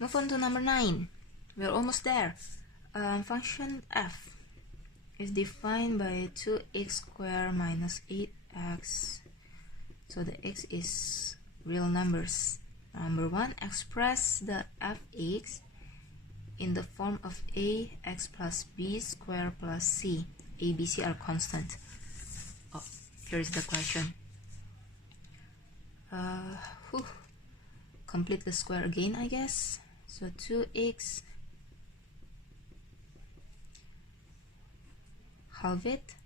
Move on to number 9. We're almost there. Function f is defined by 2x squared minus 8x. So the x is real numbers. Number 1, express the fx in the form of ax plus b squared plus c. A, b, c are constant. Oh, here's the question. Complete the square again, I guess. So 2x, halve it,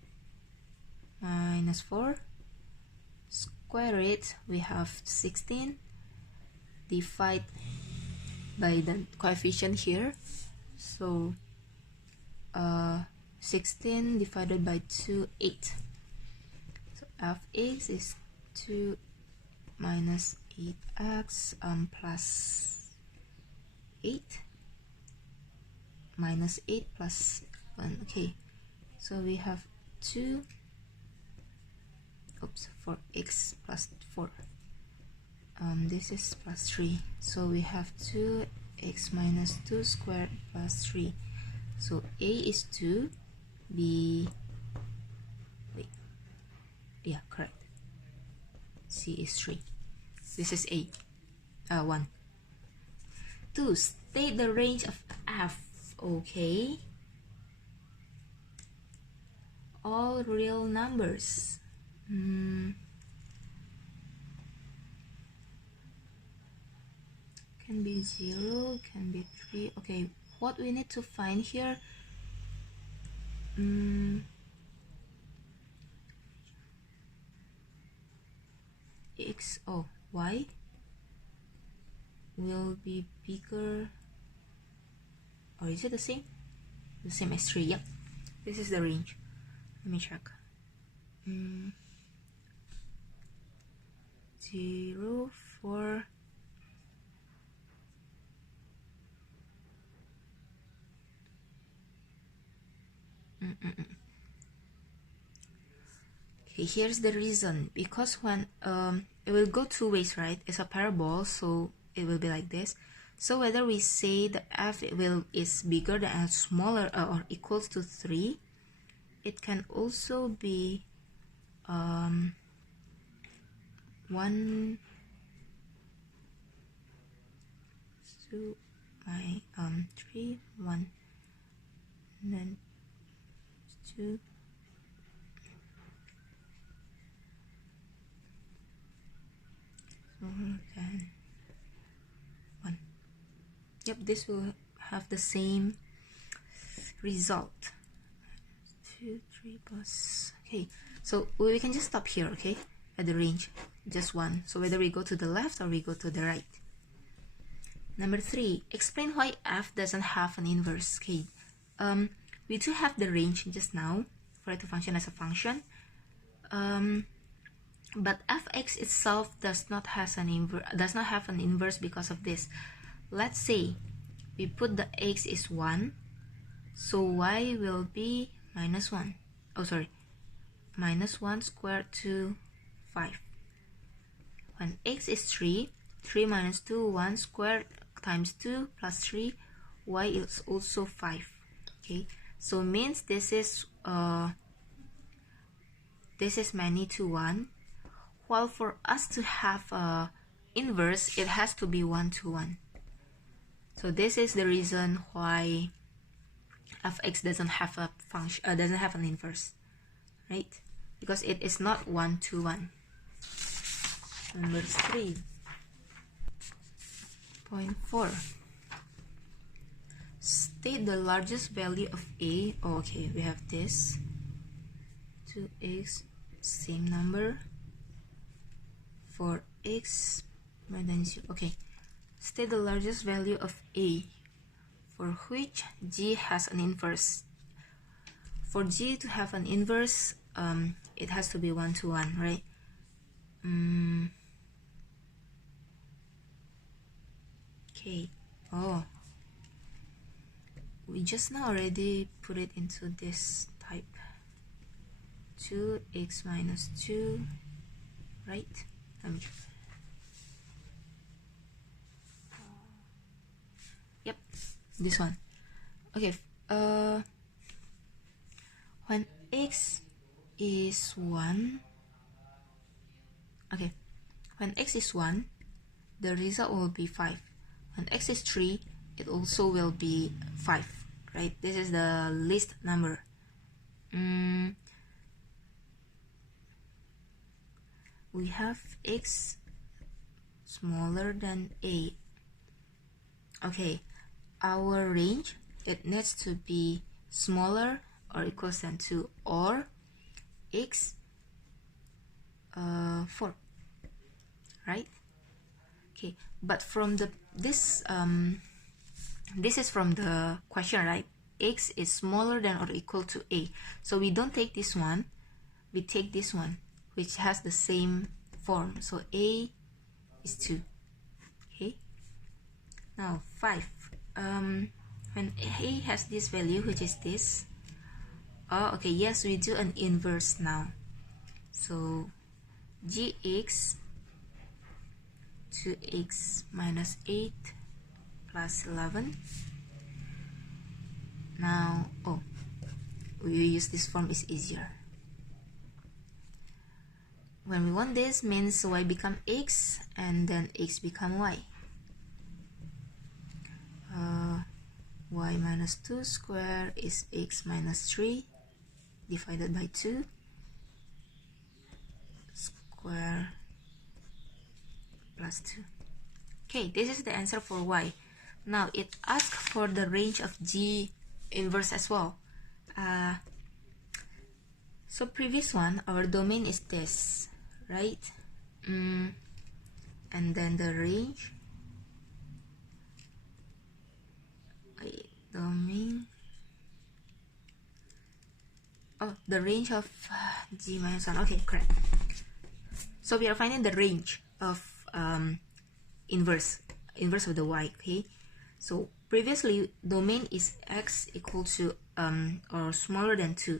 minus 4, square it, we have 16, divide by the coefficient here, so 16 divided by 2, 8. So fx is 2 minus 8x plus 8 minus 8 plus 1. Okay, so we have 4x plus 4. This is plus 3, so we have 2x minus 2 squared plus 3. So a is 2, b, wait, yeah, correct, c is 3. This is a 1. 2, state the range of f. Okay, all real numbers. Can be 0, can be 3. Okay, what we need to find here, x, y will be bigger, or is it the same? The same as 3, yep. This is the range. Let me check. 0, 4, Okay, here's the reason. Because when it will go two ways, right? It's a parabol, so it will be like this. So whether we say the f is bigger than or smaller or equals to 3, it can also be 1, 2, 3, 1, and then 2, than 1. Yep, this will have the same result. 2, 3 plus. Okay, so we can just stop here, okay, at the range, just 1. So whether we go to the left or we go to the right. Number 3, explain why f doesn't have an inverse. Okay, we do have the range just now for it to function as a function, but fx itself does not have an inverse because of this. Let's say we put the x is 1, so y will be minus 1. Oh, sorry, minus 1 squared to 5. When x is 3, 3 minus 2, 1 squared times 2 plus 3, y is also 5. Okay, so means this is many to 1. While for us to have a inverse, it has to be 1 to 1. So this is the reason why fx doesn't have a function, doesn't have an inverse, right? Because it is not 1 to 1. Number 3.4. State the largest value of a. Oh, okay, we have this 2x, same number, for x more than 0. Okay, state the largest value of a for which g has an inverse. For g to have an inverse, it has to be 1 to 1, right? Okay, we just now already put it into this type, 2x minus 2, right? this one. Okay, when x is 1, okay, when x is 1, the result will be 5. When x is 3, it also will be 5, right? This is the least number. We have x smaller than 8. Okay, our range, it needs to be smaller or equals than 2, or x 4, right? Okay, but from the this is from the question, right? X is smaller than or equal to a, so we don't take this one, we take this one, which has the same form. So a is 2. Okay, now 5. When a has this value, which is this, okay, yes, we do an inverse now. So gx 2x minus 8 plus 11. Now, we use this form, is easier. When we want this, means y become x and then x become y. Y minus 2 square is x minus 3 divided by 2 square plus 2. Okay, this is the answer for y. Now it asks for the range of G inverse as well. So previous one, our domain is this, right? And then the range, domain, the range of G minus 1. Okay, correct. So we are finding the range of inverse of the y. Okay, so previously domain is x equal to or smaller than 2.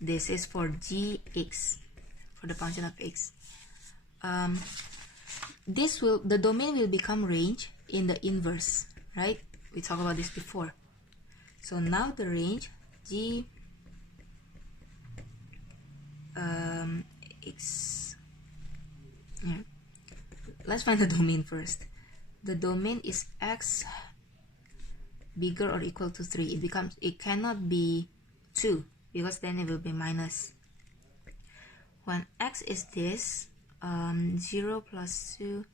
This is for gx, for the function of x. The domain will become range in the inverse, right? We talked about this before. So now the range g x. Yeah. Let's find the domain first. The domain is x bigger or equal to 3. It cannot be 2, because then it will be minus. When x is this, 0 plus 2,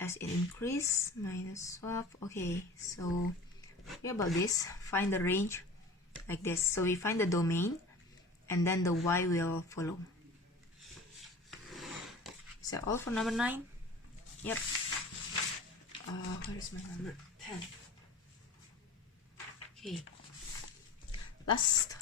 as it increase, minus 12. Okay, so here about this, find the range like this. So we find the domain, and then the y will follow. Is that all for number 9? Yep. Where is my number 10? Okay. Last